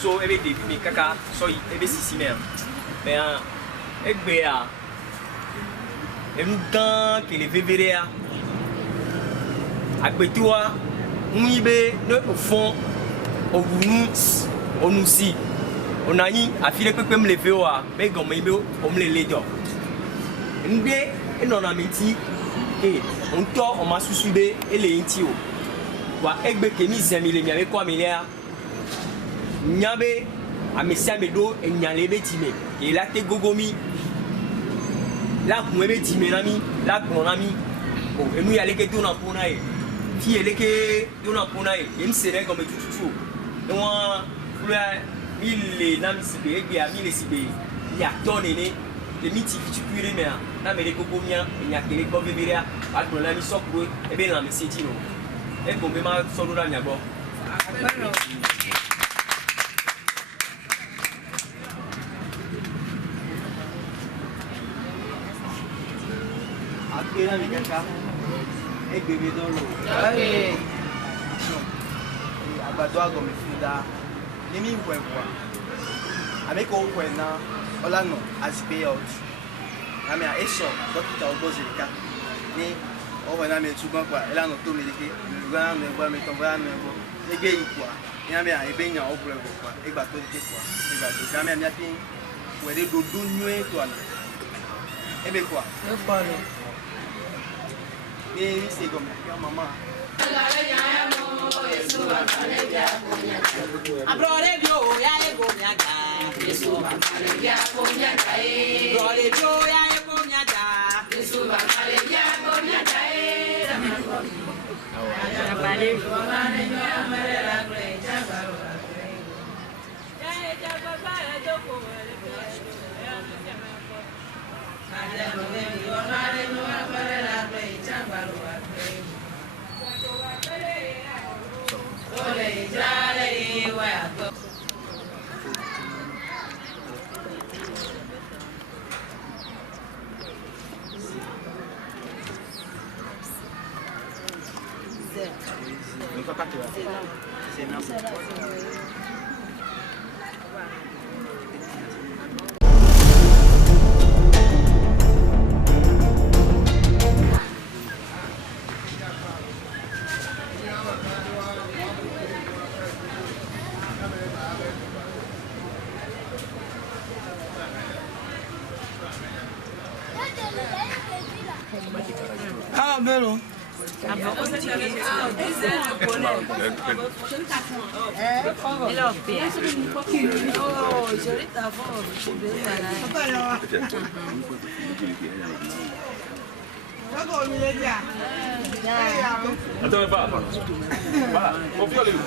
So ebe de mi kaka so ebe sisi me ben egbe a enu gan ke le vevere a agbetua nyibe no fond ovunu onusi onani afile pepem leve o a be gomo ibe o mle lejo nde enona menti ke onto o masusube ele nti o wa egbe ke mi zemile mi ave kwa milia Nyabe amesia medo enyalebe time et la te gogomi la kumebe time nami la konami o enu ya leke to na pona e ti eleke to na pona e em sere comme tututu e wa fula ile na mi sibe egbe ami le sibe ya tonene de miti ki tukure me na me le gogomia enya kele ko beberia ba ko na mi sokro e be la mi seti no e ko be ma so do da nyagbo Kira ni kaka, bébé dans l'eau. Okay. Abadoa comme fida, ni mi quoi. Avec au point na, ola no as payout. Ami a eso, docteur oboze le cas. Ni o wana me tugan quoi, ela no to me deke, le gana no ebo me tomba no ebo. Ege yi quoi. Ni ami a ebe nya o bro ebo quoi. Egba to deke quoi. Egba to ami a pin. Wo de do do nwe to ana. Ebe quoi? E palo. C'est comme maman. Ah, bello. Attends, pas. Voilà, on peut aller où?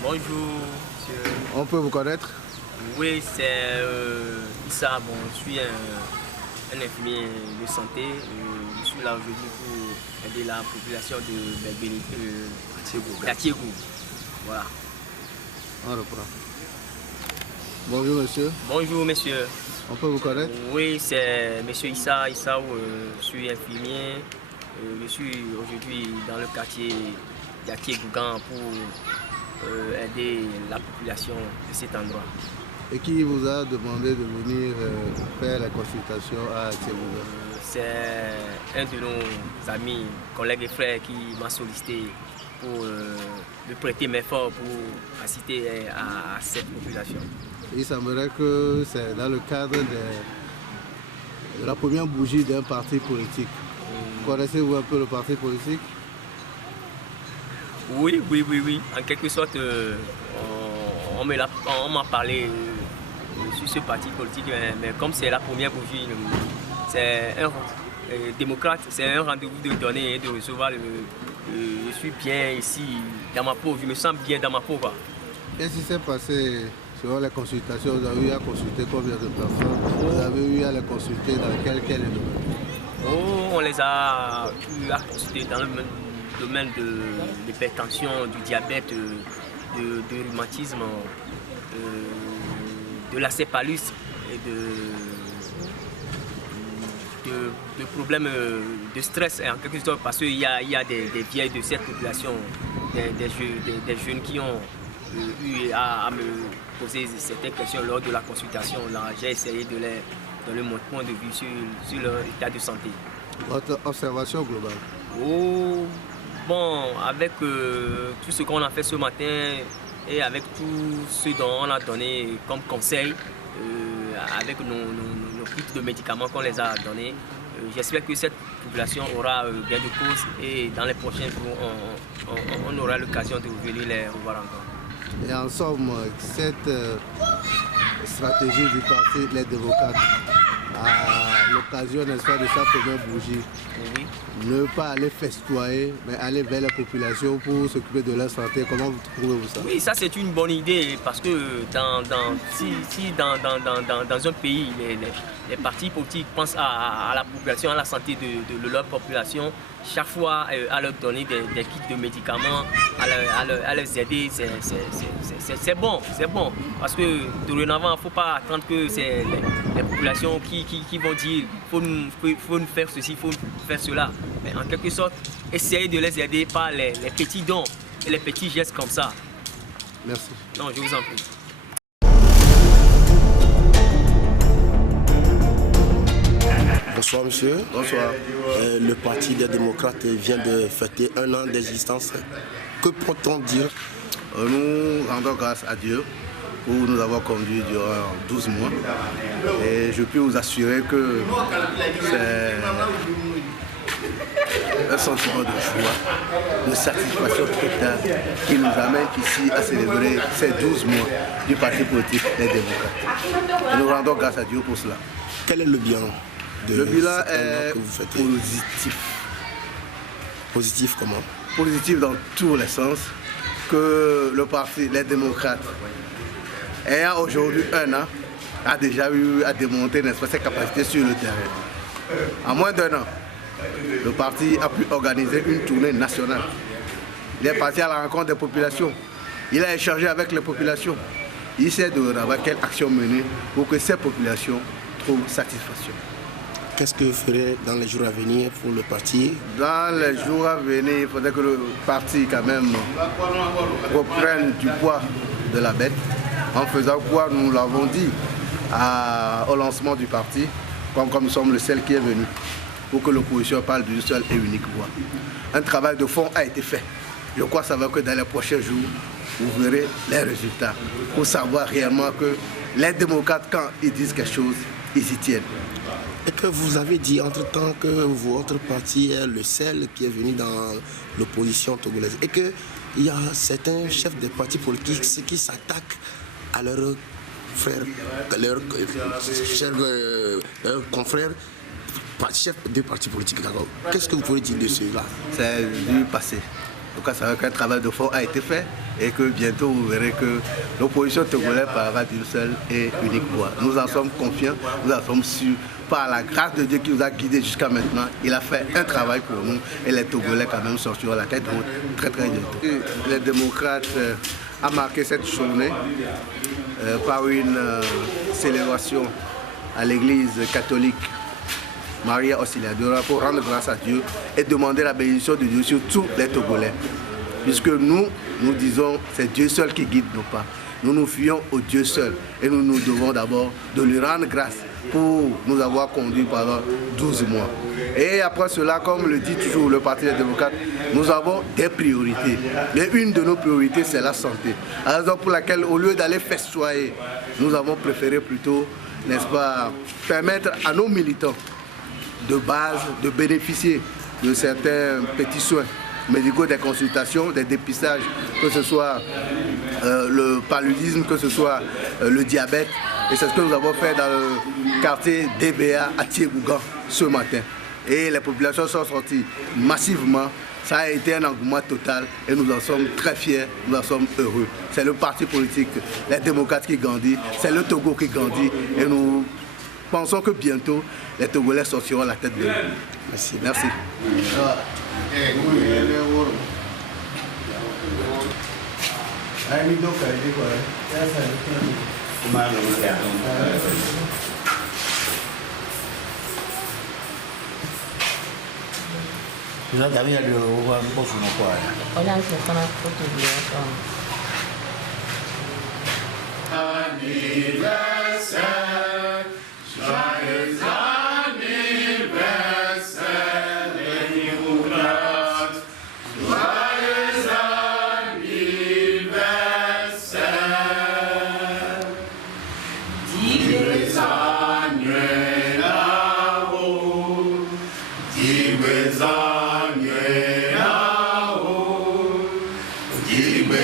Bonjour. On peut vous connaître? Oui, c'est Issa. Bon, je suis un infirmier de santé. Je suis là aujourd'hui pour aider la population de Katiégou. Voilà. On reprend. Bonjour monsieur, Bonjour monsieur. on peut vous connaître? Oui, c'est monsieur Issa je suis infirmier. Je suis aujourd'hui dans le quartier Yatié-Gougan pour aider la population de cet endroit. Et qui vous a demandé de venir faire la consultation à Yatié-Gougan? C'est un de nos amis, collègues et frères qui m'a sollicité pour me prêter mes forces pour assister à cette population. Il semblerait que c'est dans le cadre de la première bougie d'un parti politique. Connaissez-vous un peu le parti politique? Oui. En quelque sorte, on m'a parlé sur ce parti politique, mais comme c'est la première bougie, c'est un démocrate, c'est un rendez-vous de donner et de recevoir. Je suis bien ici, dans ma peau, je me sens bien dans ma peau. Qu'est-ce qui s'est passé selon les consultations? Vous avez eu à consulter combien de personnes? Vous avez eu à les consulter dans quel domaine? On les a eu à consulter dans le domaine de l'hypertension, du diabète, du rhumatisme, de la céphalus et de problèmes de stress en quelque sorte, parce qu'il y a des vieilles de cette population, des jeunes qui ont eu à me poser certaines questions lors de la consultation. J'ai essayé de les donner mon point de vue sur leur état de santé. Votre observation globale? Bon, avec tout ce qu'on a fait ce matin et avec tout ce dont on a donné comme conseil, avec nos kits de médicaments qu'on les a donnés, j'espère que cette population aura bien de cause et dans les prochains jours, on aura l'occasion de venir les revoir encore. Et en somme, cette stratégie du parti Les Démocrates, à l'occasion, n'est-ce pas, de sa première bougie, oui. Ne pas aller festoyer, mais aller vers la population pour s'occuper de leur santé. Comment vous trouvez-vous ça? Oui, ça c'est une bonne idée parce que si dans un pays, les partis politiques pensent à la population, à la santé de leur population, chaque fois à leur donner des kits de médicaments, à les aider, c'est bon. Parce que dorénavant, il ne faut pas attendre que c'est les populations qui vont dire faut nous faire ceci, il faut nous faire cela. Mais en quelque sorte, essayer de les aider par les petits dons et les petits gestes comme ça. Merci. Non, je vous en prie. Bonsoir monsieur. Bonsoir. Le Parti des démocrates vient de fêter 1 an d'existence. Que peut-on dire? Nous rendons grâce à Dieu pour nous avoir conduits durant 12 mois. Et je peux vous assurer que c'est un sentiment de joie, de satisfaction totale qui nous amène ici à célébrer ces 12 mois du Parti politique des démocrates. Et nous rendons grâce à Dieu pour cela. Quel est le bilan de Le bilan cet 1 an est que vous fêtez? positif. Positif comment? Positif dans tous les sens, que le Parti Les Démocrates, ayant aujourd'hui 1 an, a déjà eu à démontrer, n'est-ce pas, ses capacités sur le terrain. En moins d'1 an, le parti a pu organiser une tournée nationale. Il est parti à la rencontre des populations. Il a échangé avec les populations. Il sait de quelle action mener pour que ces populations trouvent satisfaction. Qu'est-ce que vous ferez dans les jours à venir pour le parti? Dans les jours à venir, il faudrait que le parti quand même reprenne du poids de la bête, en faisant quoi, nous l'avons dit au lancement du parti, comme nous sommes le seul qui est venu, pour que l'opposition parle d'une seule et unique voix. Un travail de fond a été fait. Je crois savoir que dans les prochains jours, vous verrez les résultats, pour savoir réellement que les démocrates, quand ils disent quelque chose, ils y tiennent. Et que vous avez dit entre-temps que votre parti est le seul qui est venu dans l'opposition togolaise et qu'il y a certains chefs de partis politiques qui s'attaquent à leurs frères, leurs confrères, chefs de partis politiques. Qu'est-ce que vous pouvez dire de cela? C'est du passé. tout cas, ça veut dire qu'un travail de fond a été fait et que bientôt vous verrez que l'opposition togolaise parlera d'une seule et unique voix. Nous en sommes confiants, nous en sommes sûrs. Par la grâce de Dieu qui nous a guidés jusqu'à maintenant, il a fait un travail pour nous et les Togolais quand même sortiront la tête haute très très bientôt. Les démocrates ont marqué cette journée par une célébration à l'église catholique Maria Auxiliadora pour rendre grâce à Dieu et demander la bénédiction de Dieu sur tous les Togolais. Puisque nous disons c'est Dieu seul qui guide nos pas. Nous nous fions au Dieu seul et nous nous devons d'abord de lui rendre grâce pour nous avoir conduits pendant 12 mois. Et après cela, comme le dit toujours le Parti des démocrates, nous avons des priorités. Et une de nos priorités, c'est la santé. À la raison pour laquelle, au lieu d'aller festoyer, nous avons préféré plutôt, n'est-ce pas, permettre à nos militants de base de bénéficier de certains petits soins médicaux, des consultations, des dépistages, que ce soit le paludisme, que ce soit le diabète. Et c'est ce que nous avons fait dans le quartier DBA à Thiégougan ce matin. Et les populations sont sorties massivement. Ça a été un engouement total et nous en sommes très fiers, nous en sommes heureux. C'est le parti politique, les démocrates qui grandit, c'est le Togo qui grandit et nous pensons que bientôt les Togolais sortiront la tête de l'eau. Merci. Merci. Anniversaire, joyeux anniversaire, les démocrates, joyeux anniversaire. Dix années là-haut, dix années là-haut, dix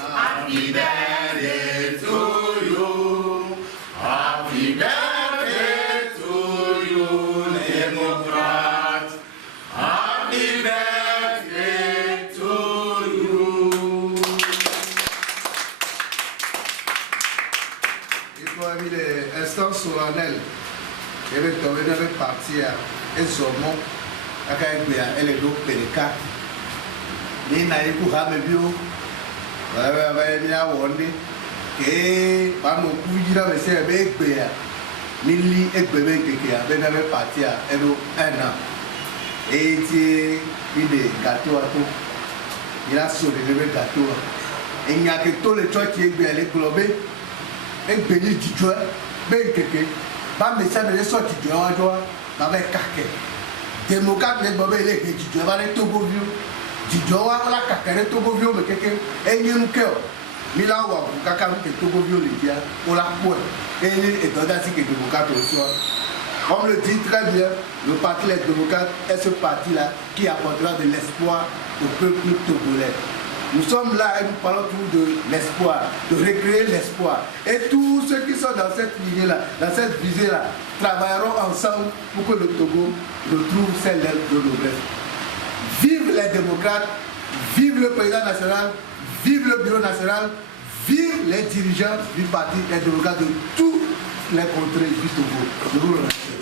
Happy birthday to you. Happy birthday to you, Democrat. Happy birthday to you. Et parmi les instances solennelles, il y avait parti à Ezomon, à Kaibéa, et les deux Péléka. Ni n'aille pour Hamebio. Et par mon coup, il a laissé un bec, Nili et bébé qui avait parti à un an. Et il est gâteau à tout. Il a sauvé le gâteau. Et il n'y a que tous les trucs qui est bien les globés. Et béni du joie, ben kéké. Pas mais ça me sorti du joie, avec caquet. Démocrate les bobés les du joie, va les Togo vieux. Du joie, la caquet les Togo vieux, mais kéké. Et il y a un cœur. Mila wa kaka que Togo vieux les dia, on la pointe. Et dans la que démocrate au soir. On le dit très bien, le parti les démocrates est ce parti-là qui apportera de l'espoir au peuple togolais. Nous sommes là et nous parlons toujours de l'espoir, de recréer l'espoir. Et tous ceux qui sont dans cette lignée-là, dans cette visée-là, travailleront ensemble pour que le Togo retrouve ses lettres de noblesse. Vive les démocrates, vive le président national, vive le bureau national, vive les dirigeants du parti des démocrates de toutes les contrées du Togo. Je vous remercie.